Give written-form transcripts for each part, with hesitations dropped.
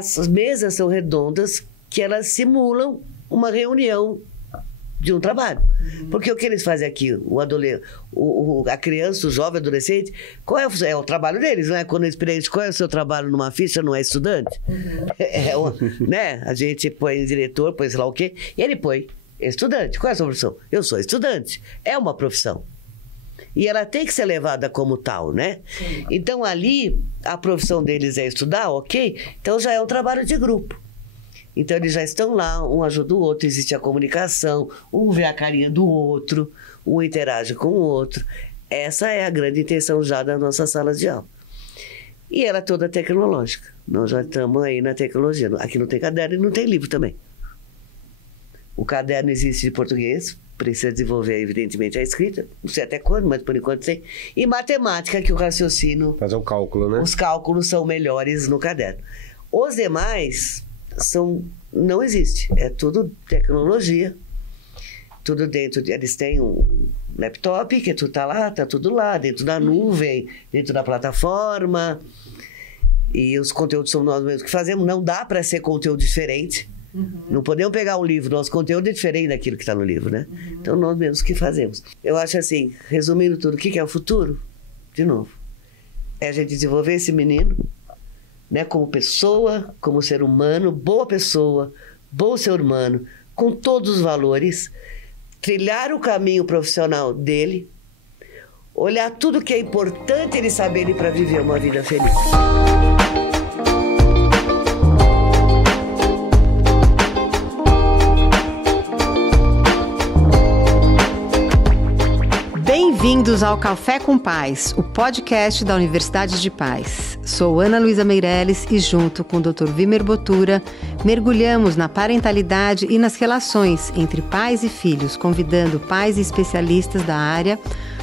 As mesas são redondas que elas simulam uma reunião de um trabalho. Porque o que eles fazem aqui, a criança, o jovem, adolescente, qual é o trabalho deles, não é? Quando eles perguntam qual é o seu trabalho numa ficha, não é estudante? Né? A gente põe diretor, põe sei lá o quê, e ele põe estudante. Qual é a sua profissão? Eu sou estudante. É uma profissão. E ela tem que ser levada como tal, né? Sim. Então, ali, a profissão deles é estudar, ok? Então, já é um trabalho de grupo. Então, eles já estão lá, um ajuda o outro, existe a comunicação, um vê a carinha do outro, um interage com o outro. Essa é a grande intenção já da nossa sala de aula. E ela é toda tecnológica. Nós já estamos aí na tecnologia. Aqui não tem caderno e não tem livro também. O caderno existe de português, precisa desenvolver, evidentemente, a escrita. Não sei até quando, mas por enquanto tem. E matemática, que o raciocínio... Fazer um cálculo, né? Os cálculos são melhores no caderno. Os demais não existe. É tudo tecnologia. Tudo dentro... Eles têm um laptop, que tudo tá tudo lá, dentro da nuvem, dentro da plataforma. E os conteúdos são nós mesmos que fazemos. Não dá para ser conteúdo diferente. Não podemos pegar um livro, nosso conteúdo é diferente daquilo que está no livro, né? Então, nós mesmos que fazemos. Eu acho assim, resumindo tudo, o que é o futuro? De novo, é a gente desenvolver esse menino, né, como pessoa, como ser humano, boa pessoa, bom ser humano, com todos os valores, trilhar o caminho profissional dele, olhar tudo que é importante ele saber para viver uma vida feliz. Bem-vindos ao Café com Pais, o podcast da Universidade de Pais. Sou Ana Luísa Meirelles e junto com o Dr. Vimer Botura, mergulhamos na parentalidade e nas relações entre pais e filhos, convidando pais e especialistas da área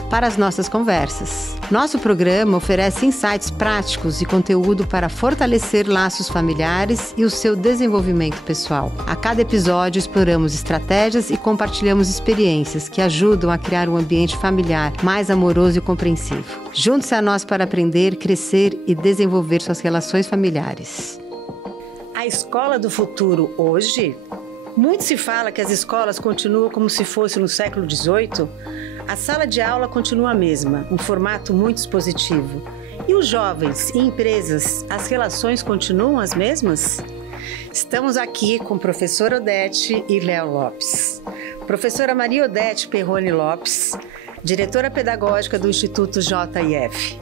para as nossas conversas. Nosso programa oferece insights práticos e conteúdo para fortalecer laços familiares e o seu desenvolvimento pessoal. A cada episódio exploramos estratégias e compartilhamos experiências que ajudam a criar um ambiente familiar mais amoroso e compreensivo. Junte-se a nós para aprender, crescer e desenvolver suas relações familiares. A escola do futuro hoje? Muito se fala que as escolas continuam como se fosse no século XVIII. A sala de aula continua a mesma, um formato muito expositivo. E os jovens e empresas, as relações continuam as mesmas? Estamos aqui com a professora Odete e Léo Lopes. Professora Maria Odete Perrone Lopes, diretora pedagógica do Instituto JIF.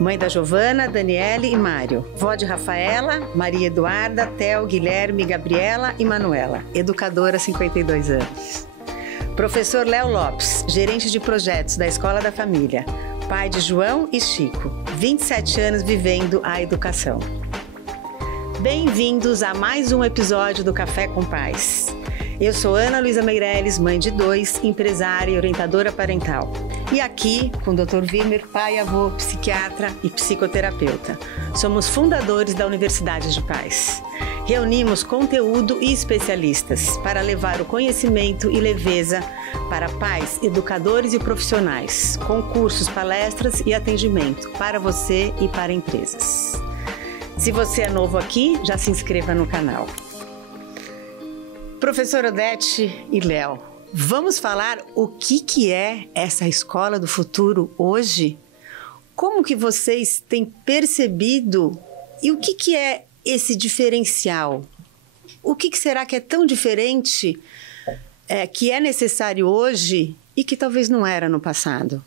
Mãe da Giovana, Daniele e Mário. Vó de Rafaela, Maria Eduarda, Theo, Guilherme, Gabriela e Manuela. Educadora, 52 anos. Professor Léo Lopes, gerente de projetos da Escola da Família. Pai de João e Chico. 27 anos vivendo a educação. Bem-vindos a mais um episódio do Café com Pais. Eu sou Ana Luísa Meirelles, mãe de 2, empresária e orientadora parental. E aqui com o Dr. Vimer, pai, avô, psiquiatra e psicoterapeuta. Somos fundadores da Universidade de Pais. Reunimos conteúdo e especialistas para levar o conhecimento e leveza para pais, educadores e profissionais, com cursos, palestras e atendimento para você e para empresas. Se você é novo aqui, já se inscreva no canal. Professora Odete e Léo, vamos falar o que é essa escola do futuro hoje? Como que vocês têm percebido e o que é esse diferencial? O que será que é tão diferente, que é necessário hoje e que talvez não era no passado?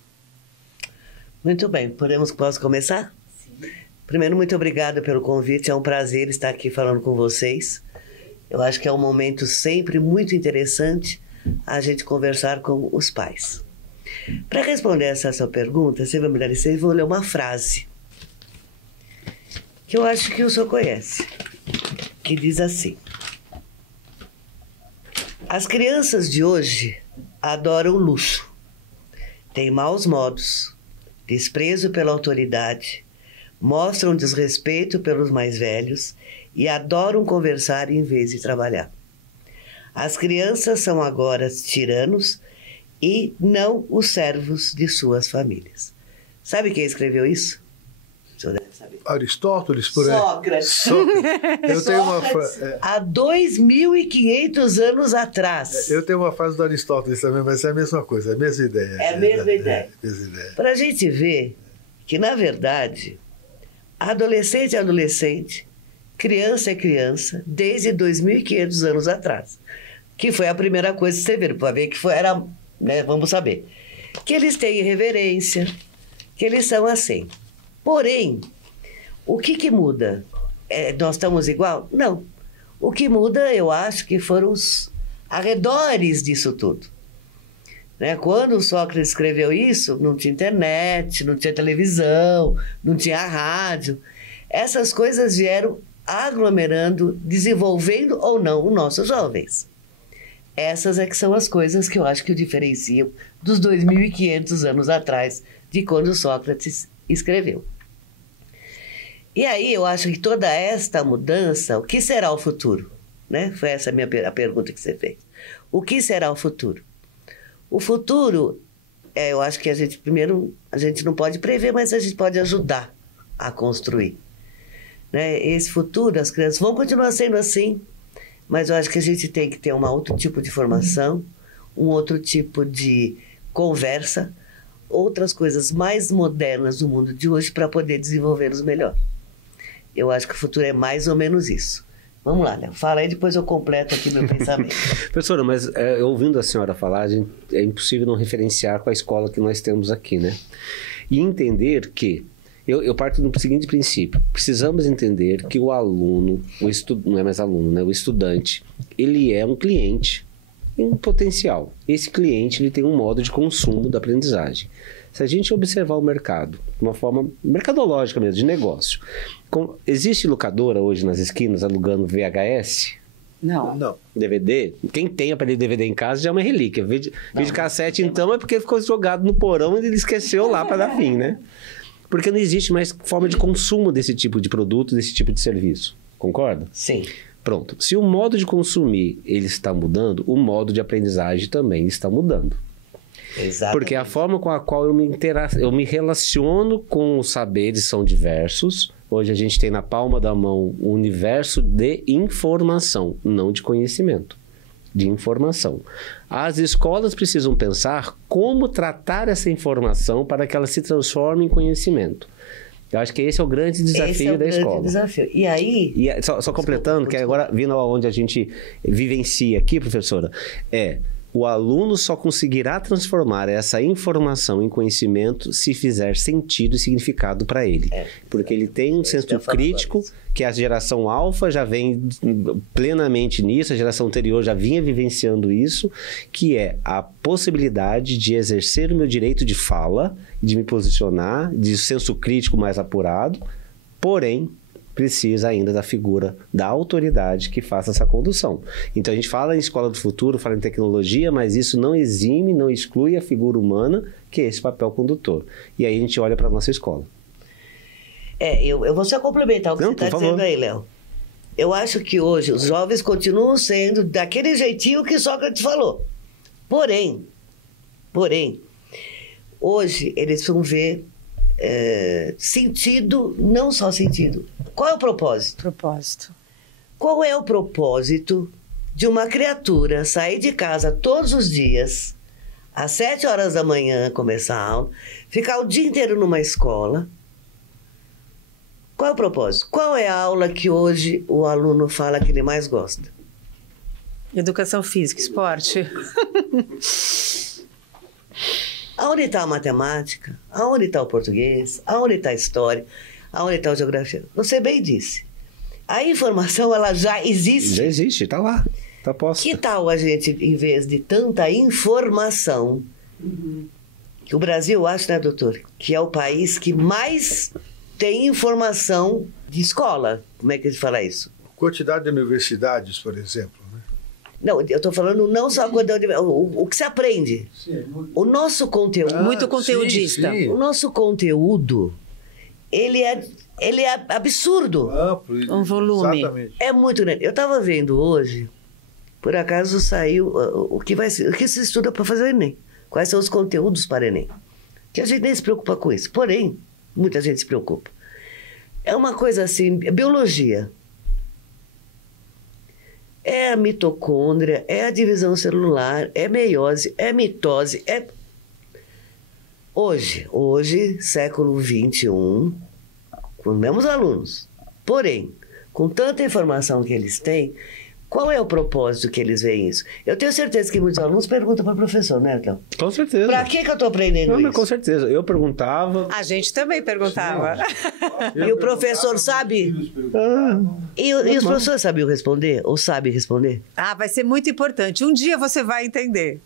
Muito bem, posso começar? Sim. Primeiro, muito obrigada pelo convite, é um prazer estar aqui falando com vocês. Eu acho que é um momento sempre muito interessante a gente conversar com os pais. Para responder essa sua pergunta, você vai me dar licença, eu vou ler uma frase que eu acho que o senhor conhece, que diz assim: as crianças de hoje adoram luxo, têm maus modos, desprezo pela autoridade, mostram desrespeito pelos mais velhos e adoram conversar em vez de trabalhar. As crianças são agora tiranos e não os servos de suas famílias. Sabe quem escreveu isso? O senhor deve saber. Aristóteles, por aí. Sócrates. Eu tenho uma há 2.500 anos atrás. Eu tenho uma frase do Aristóteles também, mas é a mesma coisa, é a mesma ideia. É a mesma ideia. Para a gente ver que, na verdade, adolescente é adolescente, criança é criança, desde 2.500 anos atrás. Que foi a primeira coisa que você viu, para ver que era, né, vamos saber. Que eles têm reverência, que eles são assim. Porém, o que muda? Nós estamos igual? Não. O que muda, eu acho, que foram os arredores disso tudo. Né? Quando o Sócrates escreveu isso, não tinha internet, não tinha televisão, não tinha rádio. Essas coisas vieram aglomerando, desenvolvendo ou não os nossos jovens. Essas é que são as coisas que eu acho que o diferenciam dos 2.500 anos atrás, de quando Sócrates escreveu. E aí eu acho que toda esta mudança, o que será o futuro? Né? Foi essa a pergunta que você fez. O que será o futuro? O futuro, eu acho que a gente não pode prever, mas a gente pode ajudar a construir. Né? Esse futuro, as crianças vão continuar sendo assim, mas eu acho que a gente tem que ter um outro tipo de formação, um outro tipo de conversa, outras coisas mais modernas do mundo de hoje para poder desenvolvê-los melhor. Eu acho que o futuro é mais ou menos isso. Vamos lá, Léo. Fala aí, depois eu completo aqui meu pensamento. Professora, mas ouvindo a senhora falar, é impossível não referenciar com a escola que nós temos aqui, né? E entender que, eu parto do seguinte princípio, precisamos entender que o aluno, não é mais aluno, né? O estudante, ele é um cliente em potencial. Esse cliente, ele tem um modo de consumo da aprendizagem. Se a gente observar o mercado, de uma forma mercadológica mesmo, de negócio, existe locadora hoje nas esquinas alugando VHS? Não. DVD? Quem tem aparelho DVD em casa já é uma relíquia. Videocassete, então, é porque ficou jogado no porão e ele esqueceu lá para dar fim, né? Porque não existe mais forma de consumo desse tipo de produto, desse tipo de serviço. Concorda? Sim. Pronto. Se o modo de consumir ele está mudando, o modo de aprendizagem também está mudando. Exatamente. Porque a forma com a qual eu me relaciono com os saberes são diversos. Hoje a gente tem na palma da mão um universo de informação, não de conhecimento, de informação. As escolas precisam pensar como tratar essa informação para que ela se transforme em conhecimento. Eu acho que esse é o grande desafio da escola. Desafio. E aí... Só completando, que agora, vindo aonde a gente vivencia aqui, professora, o aluno só conseguirá transformar essa informação em conhecimento se fizer sentido e significado para ele. Porque ele tem um senso crítico, que a geração alfa já vem plenamente nisso, a geração anterior já vinha vivenciando isso, que é a possibilidade de exercer o meu direito de fala, de me posicionar, de senso crítico mais apurado, porém precisa ainda da figura da autoridade que faça essa condução. Então a gente fala em escola do futuro, fala em tecnologia, mas isso não exime, não exclui a figura humana, que é esse papel condutor. E aí a gente olha para a nossa escola. Eu vou só complementar o que você está dizendo aí, Léo. Eu acho que hoje os jovens continuam sendo daquele jeitinho que Sócrates falou. Porém, hoje eles vão ver sentido, não só sentido. Qual é o propósito? Qual é o propósito de uma criatura sair de casa todos os dias, às 7 horas da manhã, começar a aula, ficar o dia inteiro numa escola? Qual é o propósito? Qual é a aula que hoje o aluno fala que ele mais gosta? Educação física, esporte. Aonde está a matemática? Aonde está o português? Aonde está a história? Aonde está a geografia? Você bem disse. A informação, ela já existe. Já existe, está lá. Está posta. Que tal a gente, em vez de tanta informação, que o Brasil, eu acho, né, doutor, que é o país que mais tem informação de escola. Como é que a gente fala isso? Quantidade de universidades, por exemplo. Não, eu estou falando não só o que se aprende. Sim, o nosso conteúdo... Muito conteudista. Sim. O nosso conteúdo, ele é absurdo. Amplo. Um volume. Exatamente. É muito grande. Eu estava vendo hoje, por acaso saiu o que se estuda para fazer o Enem. Quais são os conteúdos para o Enem. Que a gente nem se preocupa com isso. Porém, muita gente se preocupa. É uma coisa assim, biologia. É a mitocôndria, é a divisão celular, é meiose, é mitose, Hoje, século XXI, com os mesmos alunos, porém, com tanta informação que eles têm, qual é o propósito que eles veem isso? Eu tenho certeza que muitos alunos perguntam para o professor, né, Raquel? Com certeza. Para que eu estou aprendendo Não, isso? mas com certeza. Eu perguntava... A gente também perguntava. E o professor sabe? E os professores sabiam responder? Ou sabem responder? Ah, vai ser muito importante. Um dia você vai entender.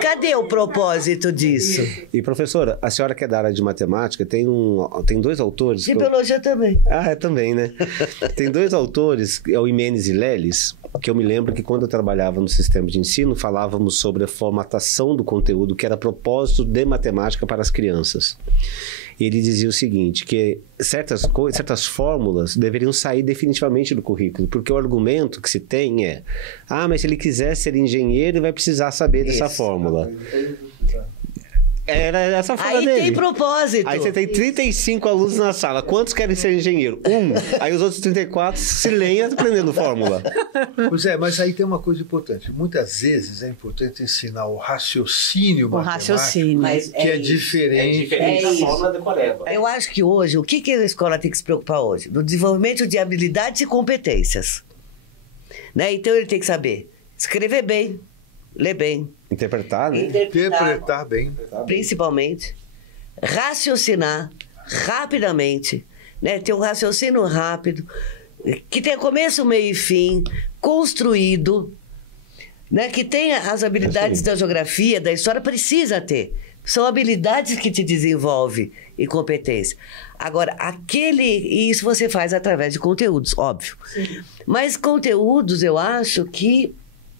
Cadê o propósito disso? E, professora, a senhora que é da área de matemática, tem dois autores... De biologia também. Também, né? Tem dois autores, é o Imenes e Lelis, que eu me lembro que quando eu trabalhava no sistema de ensino, falávamos sobre a formatação do conteúdo, que era propósito de matemática para as crianças. Ele dizia o seguinte, que certas fórmulas deveriam sair definitivamente do currículo, porque o argumento que se tem é, mas se ele quiser ser engenheiro, ele vai precisar saber dessa fórmula. Era essa fala dele. Aí tem propósito. Aí você tem 35 alunos na sala. Quantos querem ser engenheiro? Aí os outros 34 se leem aprendendo fórmula. Pois é, mas aí tem uma coisa importante. Muitas vezes é importante ensinar o raciocínio matemático, mas que é diferente. da fórmula decoreba. Eu acho que hoje, o que a escola tem que se preocupar hoje? No desenvolvimento de habilidades e competências. Né? Então ele tem que saber escrever bem, ler bem. Interpretar, né? Interpretar bem. Principalmente. Raciocinar rapidamente. Né? Ter um raciocínio rápido, que tenha começo, meio e fim, construído, né? Que tenha as habilidades da geografia, da história, precisa ter. São habilidades que te desenvolvem e competência. Agora, e isso você faz através de conteúdos, óbvio. Sim. Mas conteúdos, eu acho que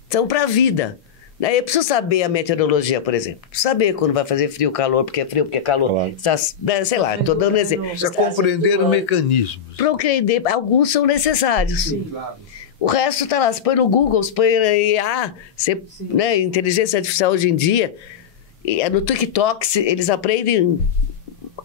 são para a vida. Eu preciso saber a meteorologia, por exemplo. Preciso saber quando vai fazer frio, calor, porque é frio, porque é calor. Claro. Sei lá, estou dando exemplo. Precisa compreender os mecanismos. Alguns são necessários. Sim, claro. O resto está lá. Você põe no Google, você põe na IA, inteligência artificial hoje em dia. No TikTok, eles aprendem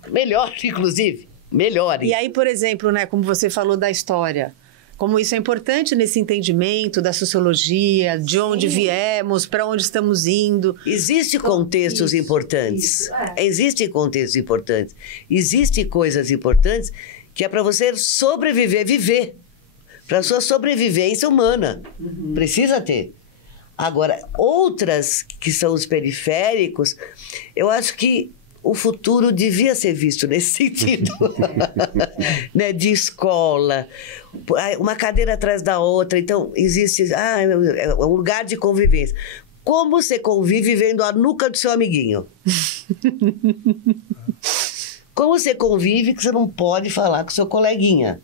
melhor, inclusive. Melhor. E aí, por exemplo, né, como você falou da história... Como isso é importante nesse entendimento da sociologia, de onde viemos, para onde estamos indo. Existem contextos importantes. Existem contextos importantes. Existem coisas importantes que é para você sobreviver, viver. Para a sua sobrevivência humana. Precisa ter. Agora, outras que são os periféricos, eu acho que o futuro devia ser visto nesse sentido, né? De escola, uma cadeira atrás da outra. Então, existe um lugar de convivência. Como você convive vendo a nuca do seu amiguinho? Como você convive que você não pode falar com seu coleguinha?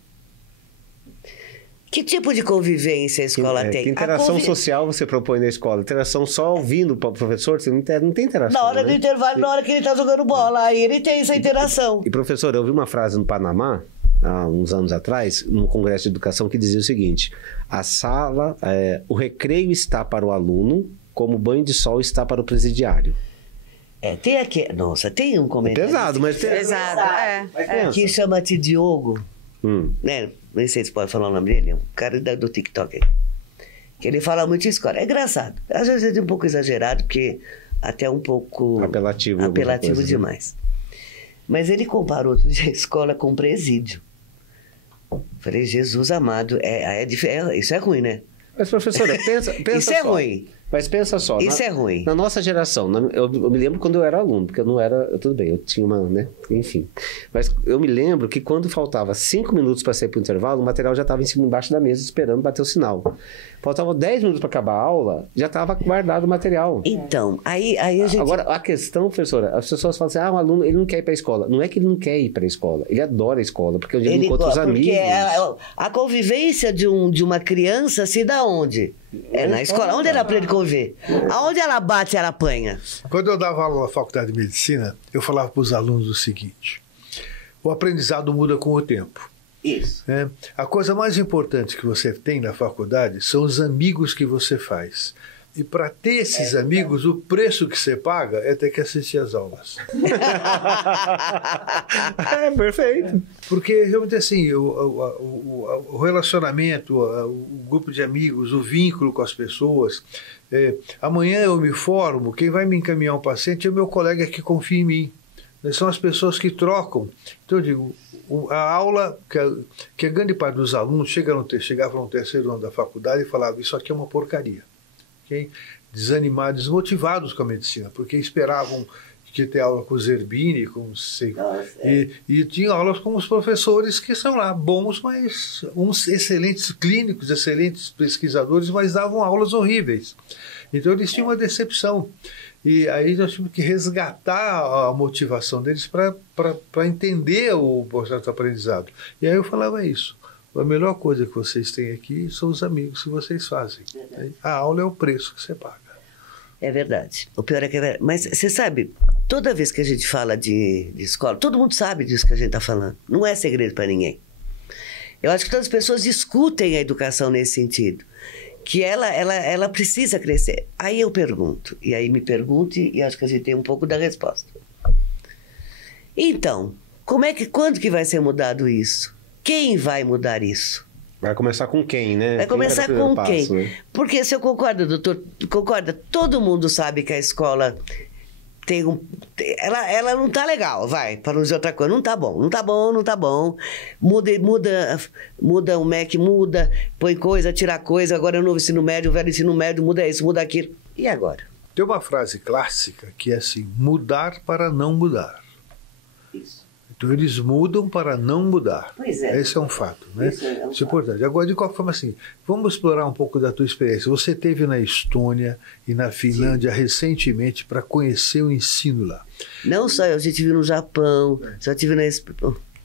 Que tipo de convivência a escola tem? Que interação social você propõe na escola? Interação só ouvindo para o professor? Você não tem interação, na hora do intervalo, na hora que ele está jogando bola, aí ele tem essa interação. E professor, eu vi uma frase no Panamá, há uns anos atrás, num congresso de educação, que dizia o seguinte: a sala, o recreio está para o aluno, como o banho de sol está para o presidiário. Tem aqui... Nossa, tem um comentário. Pesado, mas... Pesado, que chama-te Diogo, né? Nem sei se pode falar o nome dele, é um cara do TikTok aí. Que ele fala muito isso, cara. É engraçado. Às vezes é um pouco exagerado, porque até um pouco... Apelativo demais. Mas ele comparou outro dia a escola com presídio. Falei, Jesus amado, isso é ruim, né? Mas, professora, pensa isso é ruim. Mas pensa só. Isso é ruim. Na nossa geração, eu me lembro quando eu era aluno, porque eu não era... Tudo bem, eu tinha uma... né? Enfim. Mas eu me lembro que quando faltava 5 minutos para sair para o intervalo, o material já estava embaixo da mesa esperando bater o sinal. Faltava 10 minutos para acabar a aula, já estava guardado o material. Então, aí a gente... Agora, a questão, professora, as pessoas falam assim, o aluno, ele não quer ir para a escola. Não é que ele não quer ir para a escola, ele adora a escola, porque ele encontra os amigos. Porque a convivência de uma criança se dá onde? Na escola. Onde ela aprende a conviver? Aonde ela bate, ela apanha. Quando eu dava aula na faculdade de medicina, eu falava para os alunos o seguinte: o aprendizado muda com o tempo. Isso. A coisa mais importante que você tem na faculdade são os amigos que você faz. E para ter esses amigos, o preço que você paga é ter que assistir às aulas. Perfeito. Porque realmente assim, o relacionamento, o grupo de amigos, o vínculo com as pessoas. Amanhã eu me formo, quem vai me encaminhar um paciente é o meu colega que confia em mim. São as pessoas que trocam. Então eu digo, a aula, que a grande parte dos alunos chegava no terceiro ano da faculdade e falava, isso aqui é uma porcaria. Okay? Desanimados, desmotivados com a medicina, porque esperavam que ter aula com o Zerbini, e tinha aulas com os professores que são lá bons, mas uns excelentes clínicos, excelentes pesquisadores, mas davam aulas horríveis. Então eles tinham uma decepção. E aí nós tínhamos que resgatar a motivação deles para entender o processo de aprendizado. E aí eu falava isso. A melhor coisa que vocês têm aqui são os amigos que vocês fazem. A aula é o preço que você paga. É verdade. O pior é que é verdade. Mas você sabe, toda vez que a gente fala de escola, todo mundo sabe disso que a gente está falando. Não é segredo para ninguém. Eu acho que todas as pessoas discutem a educação nesse sentido. Que ela precisa crescer. Aí eu pergunto, e aí me pergunte, e acho que a gente tem um pouco da resposta. Então, quando que vai ser mudado isso? Quem vai mudar isso? Vai começar com quem, né? Vai começar com quem? Né? Porque se eu concordo, doutor, concorda, todo mundo sabe que a escola tem ela não tá legal, vai, para não dizer outra coisa. Não tá bom. Muda o MEC, põe coisa, tira coisa, agora é o novo ensino médio, o velho ensino médio, muda isso, muda aquilo. E agora? Tem uma frase clássica que é assim, mudar para não mudar. Isso. Então eles mudam para não mudar. Pois é. Esse é um fato, né? Isso é importante. Agora, de qualquer forma, assim, vamos explorar um pouco da tua experiência. Você esteve na Estônia e na Finlândia recentemente para conhecer o ensino lá. Não só eu, já estive no Japão, já estive na...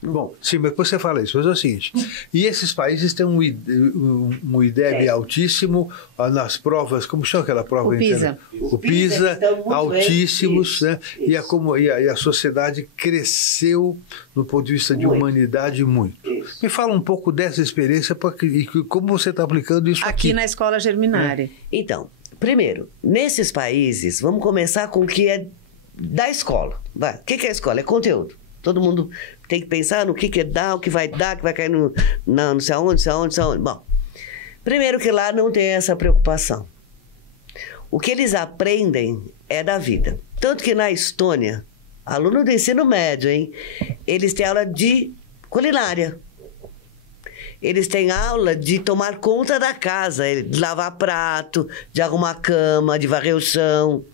Bom, sim, mas você fala isso, mas é o seguinte, e esses países têm um IDEB altíssimo nas provas, como chama aquela prova? O PISA. O PISA, altíssimos, né? E a sociedade cresceu, no ponto de vista de humanidade, muito. Me fala um pouco dessa experiência e como você está aplicando isso aqui. Aqui na Escola Germinari. Então, primeiro, nesses países, vamos começar com o que é da escola. Vai. O que é a escola? É conteúdo. Todo mundo tem que pensar no que dá, o que vai dar, que vai cair não sei aonde. Bom, primeiro que lá não tem essa preocupação. O que eles aprendem é da vida. Tanto que na Estônia, aluno do ensino médio, eles têm aula de culinária. Eles têm aula de tomar conta da casa, de lavar prato, de arrumar cama, de varrer o chão.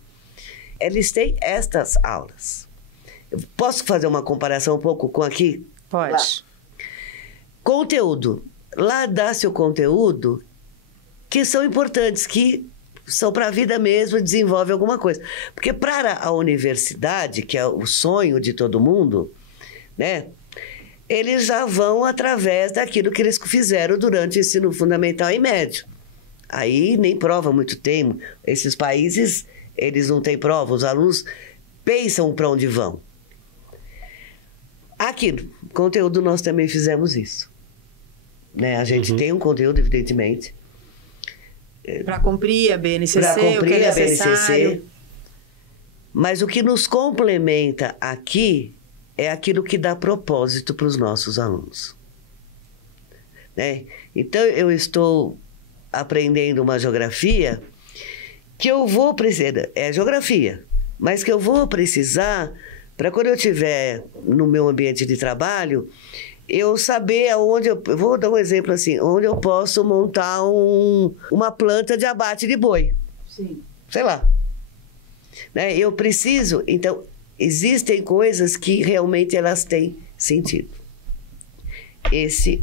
Eles têm estas aulas. Eu posso fazer uma comparação um pouco com aqui? Pode. Lá. Conteúdo. Lá dá-se o conteúdo que são importantes, que são para a vida mesmo, desenvolve alguma coisa. Porque para a universidade, que é o sonho de todo mundo, né? Eles já vão através daquilo que eles fizeram durante o ensino fundamental e médio. Aí nem prova muito tem. Esses países, eles não têm prova. Os alunos pensam para onde vão. Aqui, conteúdo, nós também fizemos isso. Né? A gente tem um conteúdo, evidentemente. Para cumprir a BNCC, para cumprir o que é a necessário. BNCC. Mas o que nos complementa aqui é aquilo que dá propósito para os nossos alunos. Né? Então, eu estou aprendendo uma geografia que eu vou precisar... É geografia, mas que eu vou precisar... Para quando eu estiver no meu ambiente de trabalho, eu saber aonde eu vou dar um exemplo assim, onde eu posso montar uma planta de abate de boi. Sim. Sei lá. Né? Eu preciso... Então, existem coisas que realmente elas têm sentido. Esse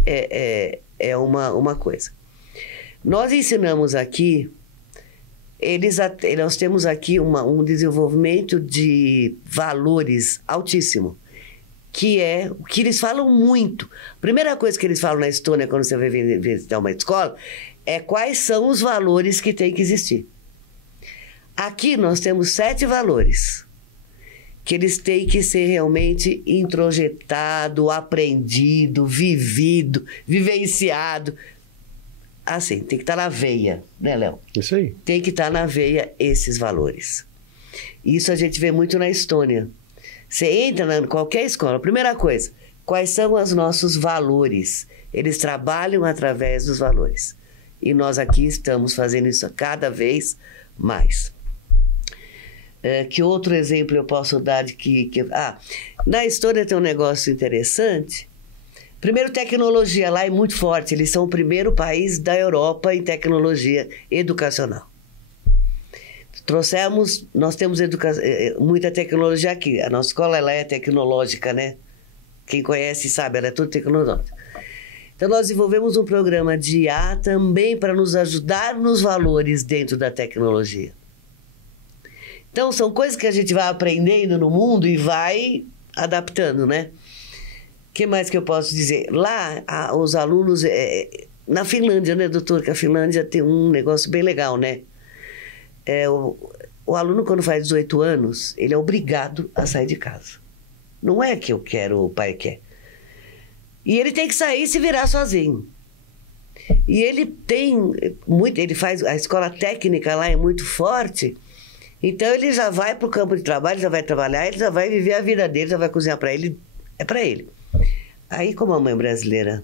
é uma coisa. Nós ensinamos aqui... Nós temos aqui um desenvolvimento de valores altíssimo, que é o que eles falam muito. A primeira coisa que eles falam na Estônia, quando você vai visitar uma escola, é quais são os valores que tem que existir. Aqui nós temos 7 valores, que eles têm que ser realmente introjetado, aprendido, vivido, vivenciado. assim, tem que estar na veia, né, Léo? Isso aí. Tem que estar na veia esses valores. Isso a gente vê muito na Estônia. Você entra em qualquer escola, primeira coisa, quais são os nossos valores? Eles trabalham através dos valores. E nós aqui estamos fazendo isso cada vez mais. Que outro exemplo eu posso dar de na Estônia tem um negócio interessante. Primeiro, tecnologia lá é muito forte. Eles são o primeiro país da Europa em tecnologia educacional. Nós temos muita tecnologia aqui. A nossa escola ela é tecnológica, né? Quem conhece sabe, ela é tudo tecnológica. Então, nós desenvolvemos um programa de IA também para nos ajudar nos valores dentro da tecnologia. Então, são coisas que a gente vai aprendendo no mundo e vai adaptando, né? O que mais que eu posso dizer? Lá, os alunos... na Finlândia, né, doutor? Que a Finlândia tem um negócio bem legal, né? O aluno, quando faz 18 anos, ele é obrigado a sair de casa. Não é que eu quero, o pai quer. E ele tem que sair e se virar sozinho. E ele faz... A escola técnica lá é muito forte... Então, ele já vai para o campo de trabalho, já vai trabalhar, ele já vai viver a vida dele, já vai cozinhar para ele, é para ele. Aí, como a mãe brasileira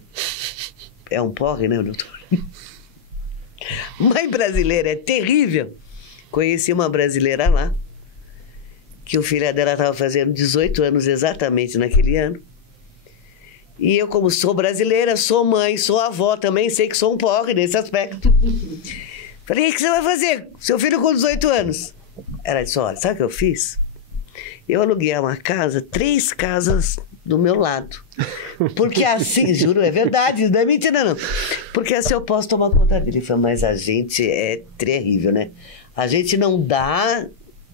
é um porre, né, doutor? Mãe brasileira é terrível. Conheci uma brasileira lá, que o filho dela estava fazendo 18 anos exatamente naquele ano. E eu, como sou brasileira, sou mãe, sou avó, também sei que sou um porre nesse aspecto. Falei, o que você vai fazer? Seu filho com 18 anos. Ela disse, olha, sabe o que eu fiz? Eu aluguei uma casa, 3 casas do meu lado. Porque assim, juro, é verdade, não é mentira não. Porque assim eu posso tomar conta dele. Ele falou, mas a gente é terrível, né? A gente não dá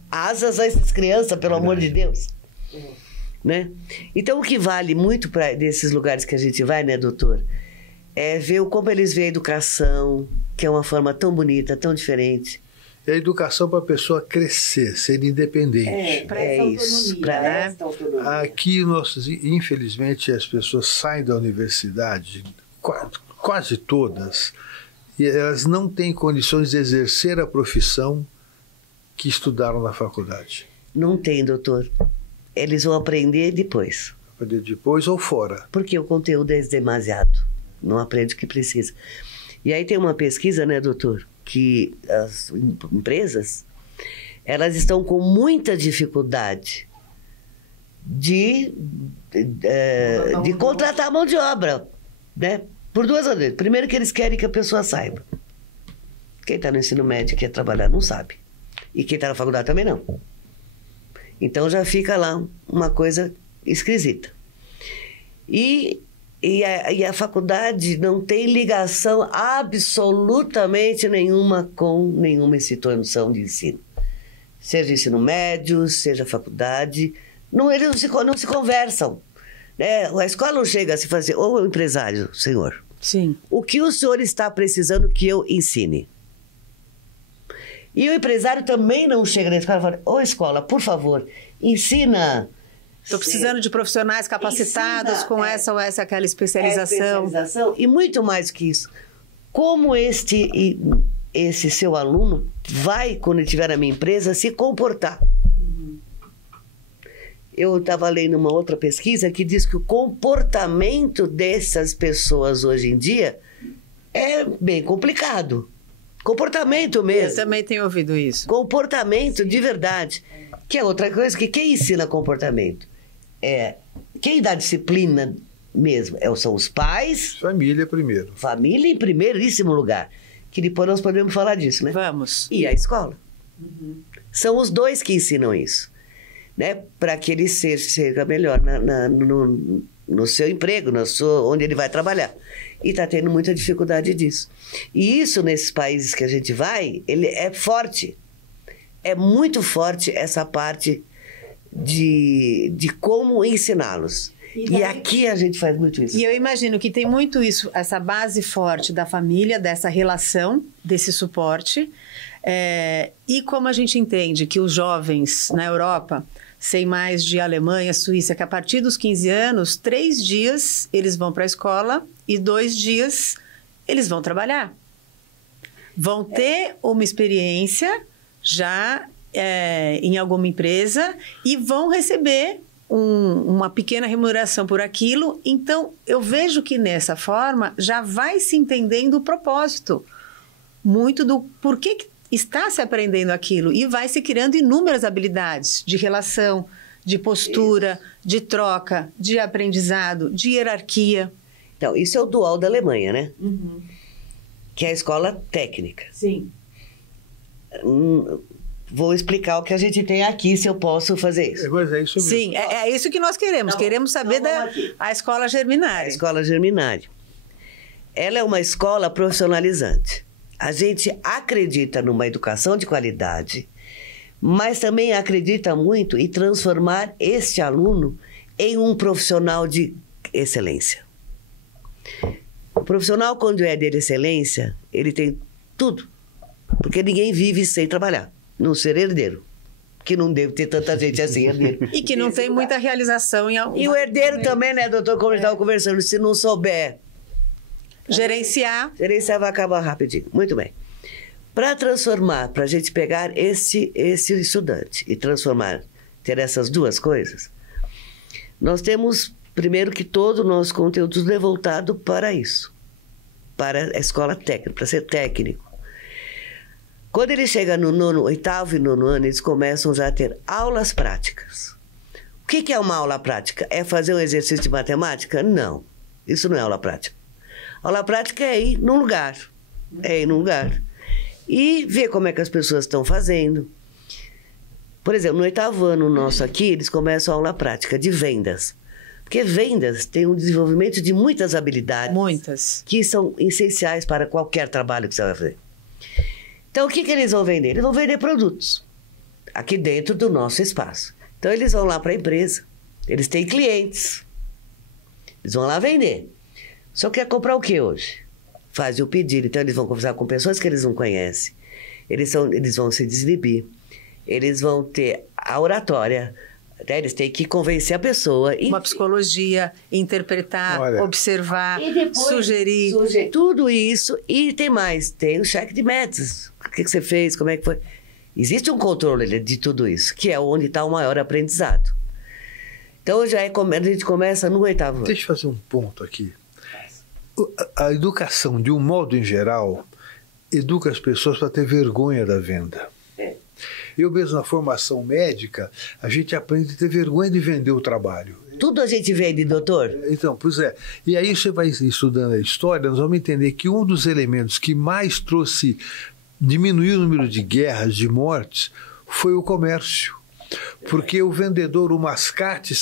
asas a essas crianças, pelo amor de Deus. Né? Então o que vale muito desses lugares que a gente vai, né, doutor? É ver como eles veem a educação, que é uma forma tão bonita, tão diferente. É a educação para a pessoa crescer, ser independente. Para essa autonomia. Aqui, infelizmente, as pessoas saem da universidade, quase todas, e elas não têm condições de exercer a profissão que estudaram na faculdade. Não tem, doutor. Eles vão aprender depois. Aprender depois ou fora. Porque o conteúdo é demasiado. Não aprende o que precisa. E aí tem uma pesquisa, né, doutor? Que as empresas, elas estão com muita dificuldade de contratar mão de obra, né? Por 2 razões. Primeiro que eles querem que a pessoa saiba. Quem está no ensino médio e quer trabalhar não sabe. E quem está na faculdade também não. Então já fica lá uma coisa esquisita. E a faculdade não tem ligação absolutamente nenhuma com nenhuma instituição de ensino. Seja ensino médio, seja faculdade. Eles não se conversam. Né? A escola não chega a se fazer... Ô, empresário, senhor. Sim. O que o senhor está precisando que eu ensine? E o empresário também não chega na escola e fala, ô, escola, por favor, ensina... Estou precisando de profissionais capacitados com essa ou essa aquela especialização. E muito mais que isso. Como esse seu aluno vai, quando ele estiver na minha empresa, se comportar? Uhum. Eu estava lendo uma outra pesquisa que diz que o comportamento dessas pessoas hoje em dia é bem complicado. Comportamento mesmo. Eu também tenho ouvido isso. Comportamento de verdade. Que é outra coisa que quem ensina comportamento? Quem dá disciplina mesmo são os pais. Família primeiro. Família em primeiríssimo lugar. Que depois nós podemos falar disso, né? Vamos. E a escola. Uhum. São os dois que ensinam isso. Né? Para que ele seja melhor no seu emprego, onde ele vai trabalhar. E está tendo muita dificuldade disso. E isso, nesses países que a gente vai, ele é forte. É muito forte essa parte de como ensiná-los. E aqui a gente faz muito isso. E eu imagino que tem muito isso, essa base forte da família, dessa relação, desse suporte. E como a gente entende que os jovens na Europa, sei mais de Alemanha, Suíça, que a partir dos 15 anos, 3 dias eles vão para a escola e 2 dias eles vão trabalhar. vão ter uma experiência já em alguma empresa e vão receber uma pequena remuneração por aquilo. Então, eu vejo que nessa forma já vai se entendendo o propósito muito do porquê que está se aprendendo aquilo e vai se criando inúmeras habilidades de relação, de postura, de troca, de aprendizado, de hierarquia. Então, isso é o dual da Alemanha, né? Uhum. Que é a escola técnica. Sim. Vou explicar o que a gente tem aqui, se eu posso fazer isso. Mas é isso mesmo. Sim, é isso que nós queremos. Então, queremos saber a escola Germinari. A escola Germinari. Ela é uma escola profissionalizante. A gente acredita numa educação de qualidade, mas também acredita muito em transformar este aluno em um profissional de excelência. O profissional, quando é de excelência, ele tem tudo. Porque ninguém vive sem trabalhar. Não ser herdeiro. Que não deve ter tanta gente assim, herdeiro. E que não tem muita realização em algum... E o herdeiro também, né, doutor? Como a gente estava conversando, se não souber gerenciar, vai acabar rapidinho. Muito bem. Para transformar, para a gente pegar esse estudante e transformar, ter essas duas coisas, nós temos, primeiro, que todo o nosso conteúdo é voltado para isso. Para a escola técnica, para ser técnico. Quando ele chega no oitavo e nono ano, eles começam já a ter aulas práticas. O que é uma aula prática? É fazer um exercício de matemática? Não. Isso não é aula prática. Aula prática é ir num lugar. E ver como é que as pessoas estão fazendo. Por exemplo, no oitavo ano nosso aqui, eles começam a aula prática de vendas. Porque vendas tem um desenvolvimento de muitas habilidades. Muitas. Que são essenciais para qualquer trabalho que você vai fazer. Então, o que eles vão vender? Eles vão vender produtos. Aqui dentro do nosso espaço. Então, eles vão lá para a empresa. Eles têm clientes. Eles vão lá vender. Só quer comprar o que hoje? Faz o pedido. Então, eles vão conversar com pessoas que eles não conhecem. Eles vão se desinibir. Eles vão ter a oratória. Eles têm que convencer a pessoa. Uma psicologia, interpretar, observar, e depois, sugerir. Tudo isso. E tem mais. Tem o cheque de metas. O que você fez? Como é que foi? Existe um controle de tudo isso, que é onde está o maior aprendizado. Então, a gente começa no oitavo ano. Deixa eu fazer um ponto aqui. A educação, de um modo em geral, educa as pessoas para ter vergonha da venda. Eu mesmo, na formação médica, a gente aprende a ter vergonha de vender o trabalho. Tudo a gente vende, doutor. Então, pois é. E aí você vai estudando a história, nós vamos entender que um dos elementos que mais diminuiu o número de guerras, de mortes, foi o comércio. Porque o vendedor, o mascate,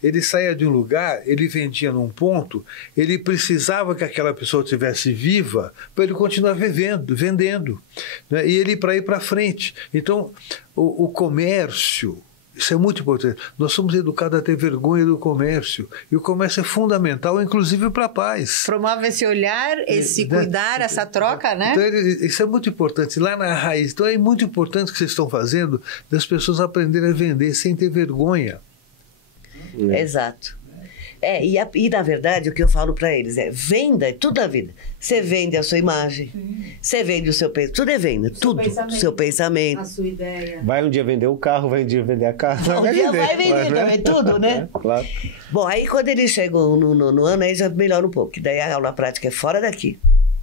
ele saía de um lugar, ele vendia num ponto, ele precisava que aquela pessoa estivesse viva para ele continuar vendendo, né? E ele para ir para frente. Então, o comércio, isso é muito importante. Nós somos educados a ter vergonha do comércio. E o comércio é fundamental, inclusive para a paz. Promove esse olhar, esse cuidar, essa troca, né? Então, isso é muito importante. Lá na raiz. Então, é muito importante o que vocês estão fazendo das pessoas aprenderem a vender sem ter vergonha. Exato. E na verdade, o que eu falo para eles venda é tudo a vida. Você vende a sua imagem, você vende o seu pensamento, tudo é venda, tudo. O seu pensamento. A sua ideia. Vai um dia vender o carro, vai um dia vender a casa. Um dia vai vender também, tudo, né? Claro. Bom, aí quando eles chegam no ano, aí já melhora um pouco. Que daí a aula prática é fora daqui.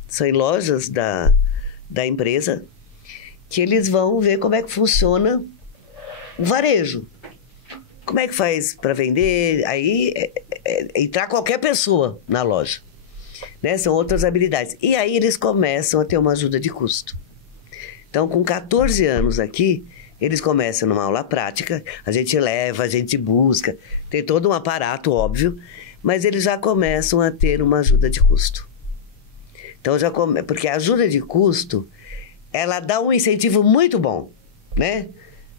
São em lojas da empresa que eles vão ver como é que funciona o varejo. Como é que faz para vender? Aí entrar qualquer pessoa na loja. Né? São outras habilidades. E aí eles começam a ter uma ajuda de custo. Então, com 14 anos aqui, eles começam numa aula prática. A gente leva, a gente busca. Tem todo um aparato, óbvio. Mas eles já começam a ter uma ajuda de custo. Então, porque a ajuda de custo, ela dá um incentivo muito bom, né?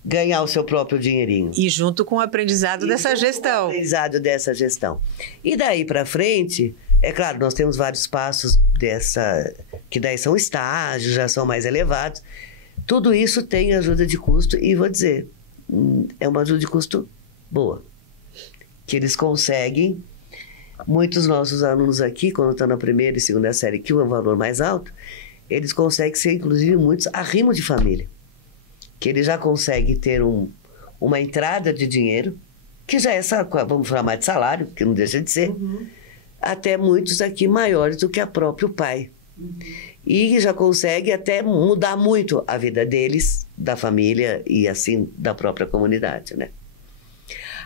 Ganhar o seu próprio dinheirinho. E junto com o aprendizado dessa gestão. O aprendizado dessa gestão. E daí para frente, é claro, nós temos vários passos que daí são estágios, já são mais elevados. Tudo isso tem ajuda de custo e vou dizer, é uma ajuda de custo boa. Que eles conseguem, muitos nossos alunos aqui, quando estão na primeira e segunda série, que é um valor mais alto, eles conseguem ser, inclusive, muitos arrimo de família. Que ele já consegue ter uma entrada de dinheiro, que já é, vamos chamar de salário, que não deixa de ser, até muitos aqui maiores do que o próprio pai. E já consegue até mudar muito a vida deles, da família e assim da própria comunidade, né?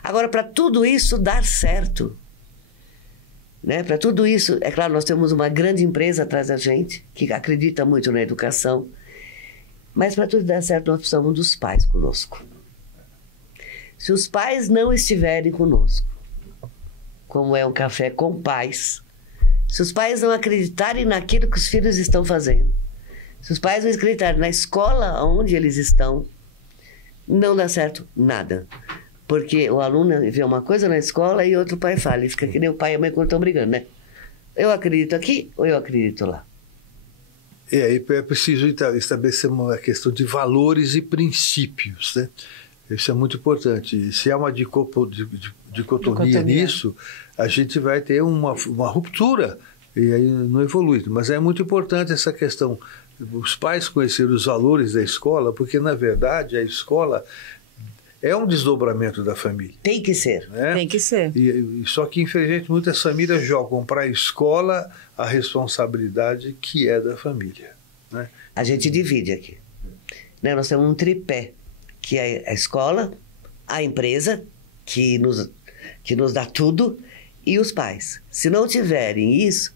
Agora, para tudo isso dar certo, né? Para tudo isso, é claro, nós temos uma grande empresa atrás da gente, que acredita muito na educação, mas para tudo dar certo, nós precisamos dos pais conosco. Se os pais não estiverem conosco, como é um café com pais, se os pais não acreditarem naquilo que os filhos estão fazendo, se os pais não acreditarem na escola onde eles estão, não dá certo nada. Porque o aluno vê uma coisa na escola e outro pai fala. E fica que nem o pai e a mãe quando estão brigando, né? Eu acredito aqui ou eu acredito lá? E aí é preciso estabelecer uma questão de valores e princípios, né? Isso é muito importante. Se há uma dicotomia nisso, a gente vai ter uma ruptura e aí não evolui. Mas é muito importante essa questão, os pais conhecerem os valores da escola, porque, na verdade, a escola é um desdobramento da família. Tem que ser. Né? Tem que ser. Só que, infelizmente, muitas famílias jogam para a escola a responsabilidade que é da família. Né? A gente divide aqui. Né? Nós temos um tripé, que é a escola, a empresa, que nos dá tudo, e os pais. Se não tiverem isso,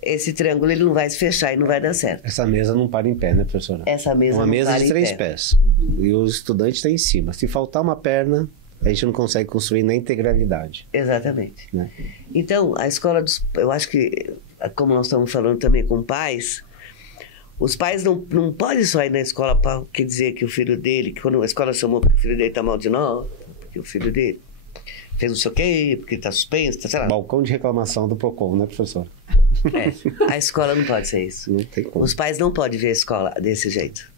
esse triângulo ele não vai se fechar e não vai dar certo. Essa mesa não para em pé, né, professora? Essa mesa uma não mesa para de em 3 pé. pés. E o estudante está em cima. Se faltar uma perna, a gente não consegue construir na integralidade. Exatamente. Né? Então, a escola eu acho que, como nós estamos falando também com pais, os pais não podem só ir na escola para dizer que o filho dele, que quando a escola chamou porque o filho dele está mal de nota, porque o filho dele fez não sei o quê, porque ele está suspenso, sei lá. Balcão de reclamação do PROCON, né, professor? A escola não pode ser isso. Não tem como. Os pais não podem ver a escola desse jeito.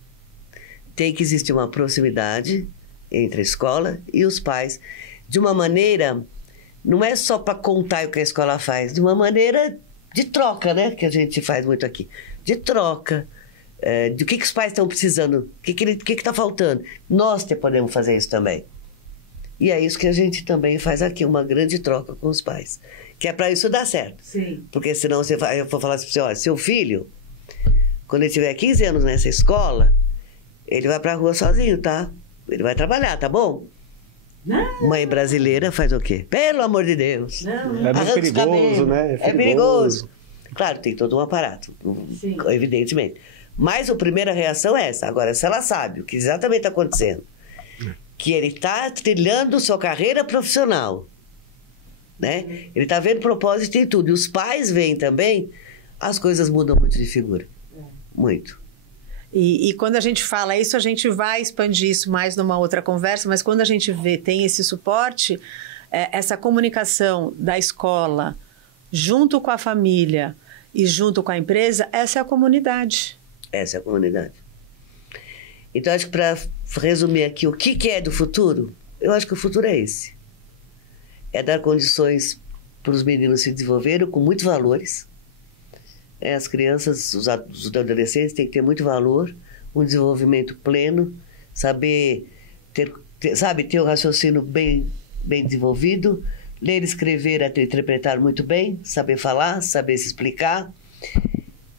Tem que existir uma proximidade entre a escola e os pais, de uma maneira, não é só para contar o que a escola faz, de uma maneira de troca, né? Que a gente faz muito aqui. De troca, de o que os pais estão precisando, o que está faltando. Nós podemos fazer isso também. E é isso que a gente também faz aqui, uma grande troca com os pais. Que é para isso dar certo. Sim. Porque senão eu vou falar assim, olha, seu filho, quando ele tiver 15 anos nessa escola, ele vai para a rua sozinho, tá? Ele vai trabalhar, tá bom? Não. Mãe brasileira faz o quê? Pelo amor de Deus. Não. É muito perigoso, né? É perigoso. Claro, tem todo um aparato, evidentemente. Mas a primeira reação é essa. Agora, se ela sabe o que exatamente está acontecendo, que ele está trilhando sua carreira profissional, né? Ele está vendo propósito em tudo. E os pais veem também, as coisas mudam muito de figura. Muito. E quando a gente fala isso, a gente vai expandir isso mais numa outra conversa, mas quando a gente tem esse suporte, essa comunicação da escola junto com a família e junto com a empresa, essa é a comunidade. Essa é a comunidade. Então, acho que para resumir aqui o que é do futuro, eu acho que o futuro é esse. É dar condições para os meninos se desenvolverem com muitos valores. As crianças, os adolescentes têm que ter muito valor, um desenvolvimento pleno, saber ter o raciocínio bem desenvolvido, ler, escrever, interpretar muito bem, saber falar, saber se explicar,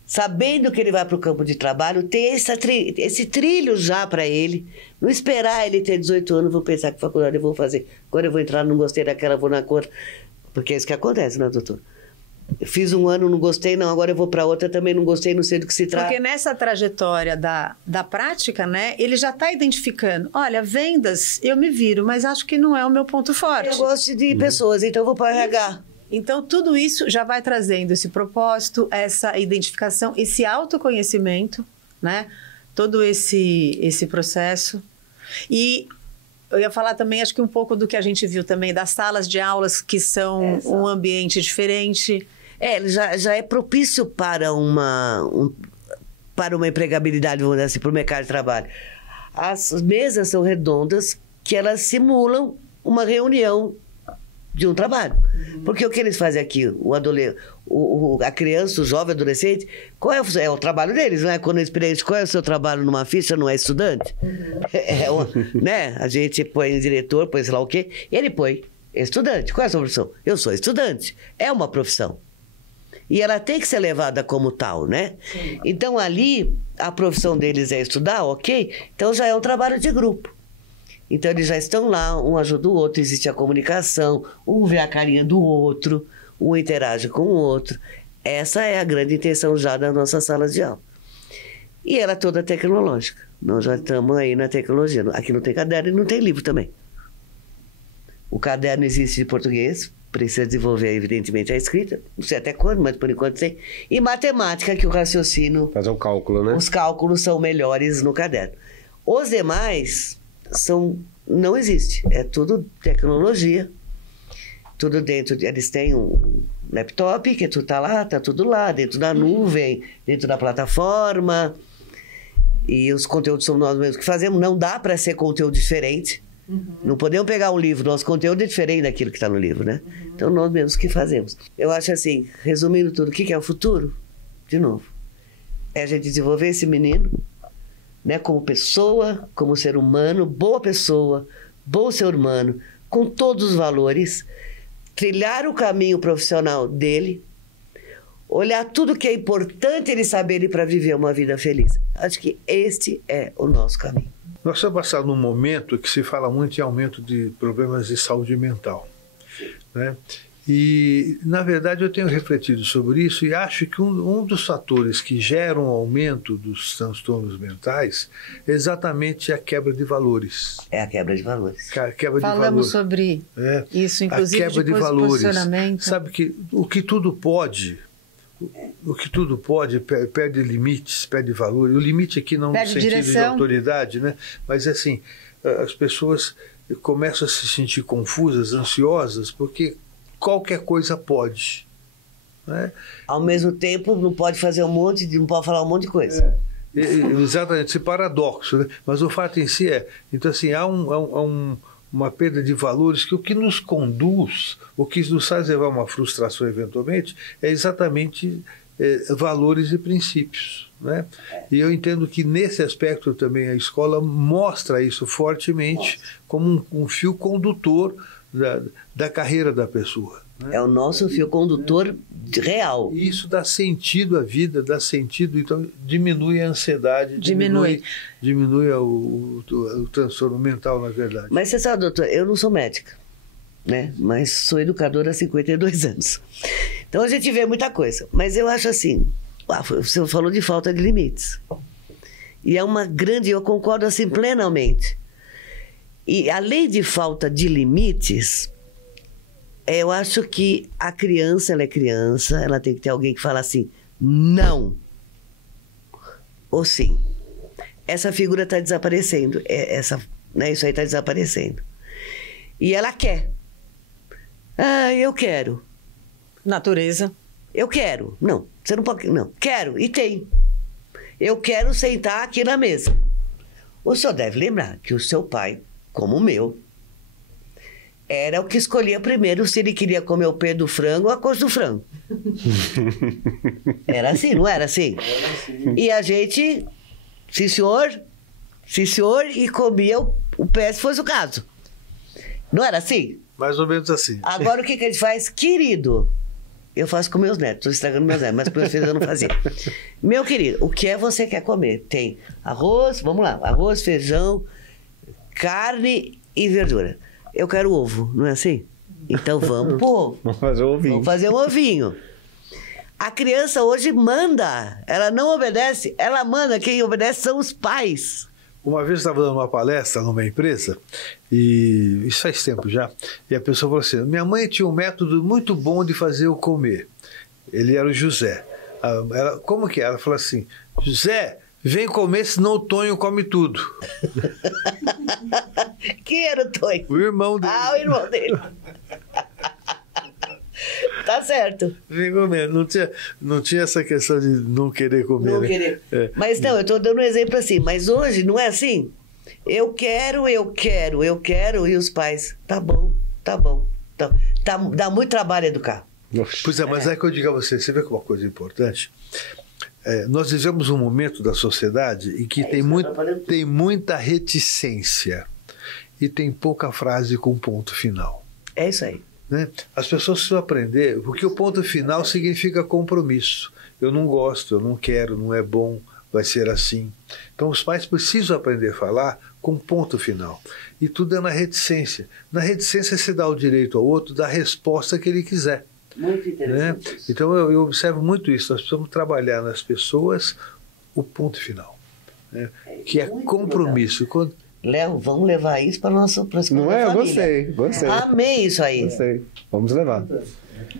sabendo que ele vai para o campo de trabalho, ter esse trilho já para ele, não esperar ele ter 18 anos, vou pensar que faculdade eu vou fazer, agora eu vou entrar, não gostei daquela, vou na outra, porque é isso que acontece, né, doutor? Eu fiz um ano, não gostei, não, agora eu vou para outra, também não gostei, não sei do que se trata. Porque nessa trajetória da prática, né, ele já está identificando, olha, vendas, eu me viro, mas acho que não é o meu ponto forte. Eu gosto de pessoas, então eu vou para o RH. Então, tudo isso já vai trazendo esse propósito, essa identificação, esse autoconhecimento, né? Todo esse processo. E eu ia falar também, acho que um pouco do que a gente viu também, das salas de aulas, que são um ambiente diferente. Ele já é propício para uma empregabilidade, vamos dizer assim, para o mercado de trabalho. As mesas são redondas, que elas simulam uma reunião de um trabalho. Porque o que eles fazem aqui, a criança, o jovem, o adolescente, qual é o trabalho deles, não é? Quando eles perguntam qual é o seu trabalho numa ficha, não é estudante? Né? A gente põe diretor, põe sei lá o quê, e ele põe estudante. Qual é a sua profissão? Eu sou estudante. É uma profissão. E ela tem que ser levada como tal, né? Sim. Então, ali, a profissão deles é estudar, ok? Então, já é um trabalho de grupo. Então, eles já estão lá, um ajuda o outro, existe a comunicação, um vê a carinha do outro, um interage com o outro. Essa é a grande intenção já das nossas salas de aula. E ela é toda tecnológica. Nós já estamos aí na tecnologia. Aqui não tem caderno e não tem livro também. O caderno existe de português, precisa desenvolver, evidentemente, a escrita. Não sei até quando, mas por enquanto tem. E matemática, que o raciocínio... Fazer um cálculo, né? Os cálculos são melhores no caderno. Os demais não existe. É tudo tecnologia. Tudo dentro... Eles têm um laptop, que tudo tá tudo lá, dentro da nuvem, dentro da plataforma. E os conteúdos são nós mesmos que fazemos. Não dá para ser conteúdo diferente. Não podemos pegar um livro, nosso conteúdo é diferente daquilo que está no livro, né? Então, nós mesmos que fazemos. Eu acho assim, resumindo tudo, o que é o futuro? De novo, é a gente desenvolver esse menino, né, como pessoa, como ser humano, boa pessoa, bom ser humano, com todos os valores, trilhar o caminho profissional dele, olhar tudo que é importante ele saber para viver uma vida feliz. Acho que este é o nosso caminho. Nós estamos passando num momento que se fala muito em aumento de problemas de saúde mental, né? E, na verdade, eu tenho refletido sobre isso e acho que um dos fatores que geram o aumento dos transtornos mentais é exatamente a quebra de valores. É a quebra de valores. Falamos sobre isso, inclusive, a quebra de posicionamento. Sabe que o que tudo pode perde limites, perde valor. O limite aqui não perde no sentido direção. de autoridade, né? Mas assim, as pessoas começam a se sentir confusas, ansiosas, porque qualquer coisa pode, né? Ao mesmo tempo, não pode fazer não pode falar um monte de coisa. Exatamente, esse paradoxo, né? Mas o fato em si então assim, há uma perda de valores que o que nos conduz, o que nos faz levar a uma frustração eventualmente, é exatamente valores e princípios, né? E eu entendo que nesse aspecto também a escola mostra isso fortemente como um fio condutor da carreira da pessoa, né? É o nosso fio condutor real. E isso dá sentido à vida, dá sentido, então diminui a ansiedade, diminui o transtorno mental, na verdade. Mas você sabe, doutor, eu não sou médica, né? Mas sou educadora há 52 anos. Então a gente vê muita coisa. Mas eu acho assim, você falou de falta de limites. E é uma grande, eu concordo assim plenamente. E além de falta de limites, eu acho que a criança, ela é criança, ela tem que ter alguém que fala assim, não. Ou sim. Essa figura está desaparecendo. Isso aí está desaparecendo. E ela quer. Eu quero. Natureza. Eu quero. Não, você não pode... Não, quero. E tem. Eu quero sentar aqui na mesa. O senhor deve lembrar que o seu pai, como o meu, era o que escolhia primeiro se ele queria comer o pé do frango ou a coxa do frango. Era assim, não era assim? Era assim. E a gente, sim senhor, e comia o pé se fosse o caso. Não era assim? Mais ou menos assim. Agora o que a gente faz? Querido, eu faço com meus netos, estou estragando meus netos, mas com meus filhos eu não fazia. Meu querido, o que você quer comer? Tem arroz, vamos lá, arroz, feijão, carne e verdura. Eu quero ovo, não é assim? Então vamos pro ovo. Vamos fazer um ovinho. Vamos fazer um ovinho. A criança hoje manda. Ela não obedece, ela manda. Quem obedece são os pais. Uma vez eu estava dando uma palestra numa empresa, e isso faz tempo já, e a pessoa falou assim, minha mãe tinha um método muito bom de fazer eu comer. Ele era o José. Como que é? Ela falou assim, José, vem comer, senão o Tonho come tudo. Quem era o Tonho? O irmão dele. O irmão dele. Tá certo. Vem comer. Não tinha essa questão de não querer comer. Não né? querer. Mas não, eu estou dando um exemplo assim. Mas hoje não é assim? Eu quero. E os pais, tá bom. Então, dá muito trabalho educar. Pois é, mas é que eu digo a você vê que uma coisa importante, nós vivemos um momento da sociedade em que tem muita reticência e tem pouca frase com ponto final. É isso aí. Né? As pessoas precisam aprender, porque o ponto final significa compromisso. Eu não gosto, eu não quero, não é bom, vai ser assim. Então os pais precisam aprender a falar com ponto final. E tudo é na reticência. Na reticência você dá o direito ao outro da resposta que ele quiser. Muito interessante. Né? Então eu observo muito isso. Nós precisamos trabalhar nas pessoas o ponto final, né? Que é compromisso. Léo, vamos levar isso para nossa próxima família. Não é? Eu gostei. Amei isso aí. Gostei. Vamos levar.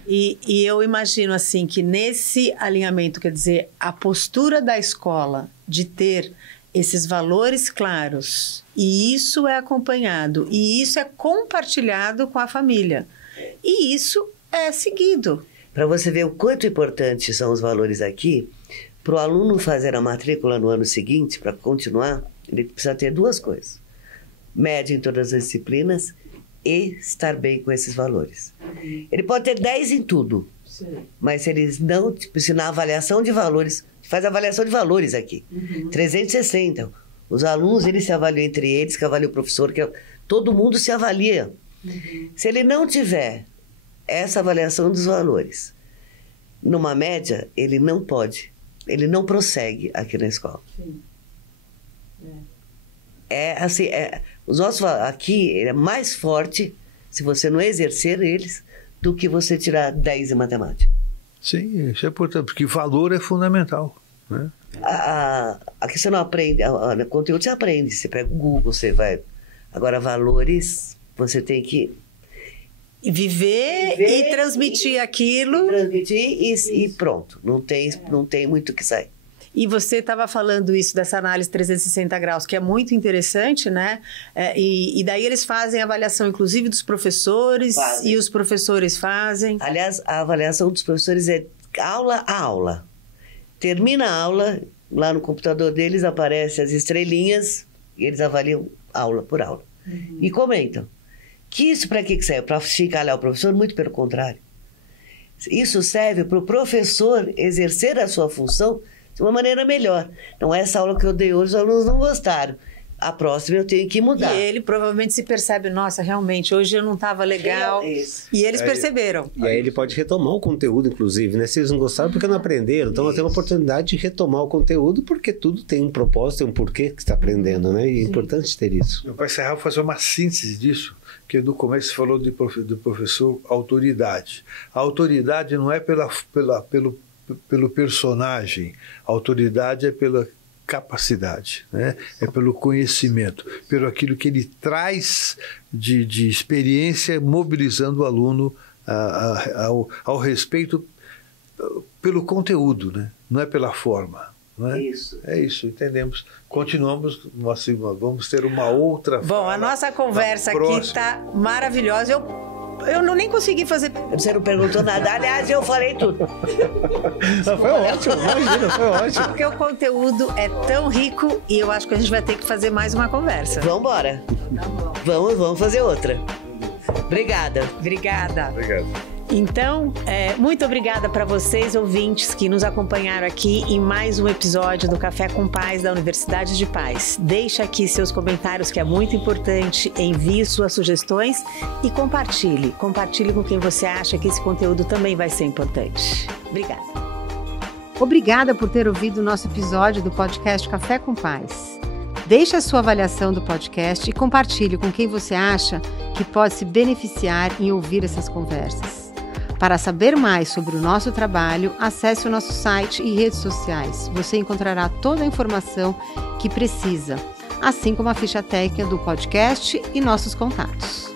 E eu imagino assim que nesse alinhamento, quer dizer, a postura da escola de ter esses valores claros, e isso é acompanhado, e isso é compartilhado com a família. E isso é seguido. Para você ver o quanto importantes são os valores aqui, para o aluno fazer a matrícula no ano seguinte, para continuar, ele precisa ter duas coisas. Média em todas as disciplinas e estar bem com esses valores. Ele pode ter 10 em tudo, mas se eles não, se na avaliação de valores, faz avaliação de valores aqui, 360. Os alunos, eles se avaliam entre eles, que avalia o professor, todo mundo se avalia. Se ele não tiver essa avaliação dos valores numa média, ele não pode, ele não prossegue aqui na escola. Sim. Os nossos aqui é mais forte se você não exercer eles do que você tirar 10 em matemática. Sim, isso é importante, porque valor é fundamental, né? Aqui você não aprende, conteúdo você aprende, você pega o Google, você vai. Agora, valores, você tem que viver e transmitir aquilo. Transmitir e pronto. Não tem muito o que sair. E você estava falando isso dessa análise 360 graus, que é muito interessante, né? E daí eles fazem avaliação, inclusive, dos professores, e os professores fazem. Aliás, a avaliação dos professores é aula a aula. Termina a aula, lá no computador deles aparecem as estrelinhas, e eles avaliam aula por aula. E comentam. Que isso para que serve? Para chincalhar o professor? Muito pelo contrário. Isso serve para o professor exercer a sua função de uma maneira melhor. Não é essa aula que eu dei hoje, os alunos não gostaram. A próxima eu tenho que mudar. E ele provavelmente se percebe, nossa, realmente, hoje eu não estava legal. E eles perceberam. E aí ele pode retomar o conteúdo, inclusive, né? Se eles não gostaram, porque não aprenderam. Então, tem uma oportunidade de retomar o conteúdo, porque tudo tem um propósito, tem um porquê que está aprendendo, né? E é importante ter isso. Para encerrar, vou fazer uma síntese disso, que no começo você falou do professor autoridade. A autoridade não é pelo personagem, a autoridade é pela capacidade, né? É pelo conhecimento, pelo aquilo que ele traz de experiência, mobilizando o aluno ao respeito pelo conteúdo, né? Não é pela forma. Não é? Isso. É isso, entendemos. Continuamos, vamos ter uma outra fala. Bom, a nossa conversa aqui está maravilhosa. Eu nem consegui fazer... Você não perguntou nada. Aliás, eu falei tudo. Foi ótimo, imagina, foi ótimo. Porque o conteúdo é tão rico e eu acho que a gente vai ter que fazer mais uma conversa. Vamos embora. Vamos fazer outra. Obrigada. Obrigada. Obrigado. Então, muito obrigada para vocês, ouvintes, que nos acompanharam aqui em mais um episódio do Café com Pais da Universidade de Paz. Deixa aqui seus comentários, que é muito importante, envie suas sugestões e compartilhe. Compartilhe com quem você acha que esse conteúdo também vai ser importante. Obrigada. Obrigada por ter ouvido o nosso episódio do podcast Café com Pais. Deixe a sua avaliação do podcast e compartilhe com quem você acha que pode se beneficiar em ouvir essas conversas. Para saber mais sobre o nosso trabalho, acesse o nosso site e redes sociais. Você encontrará toda a informação que precisa, assim como a ficha técnica do podcast e nossos contatos.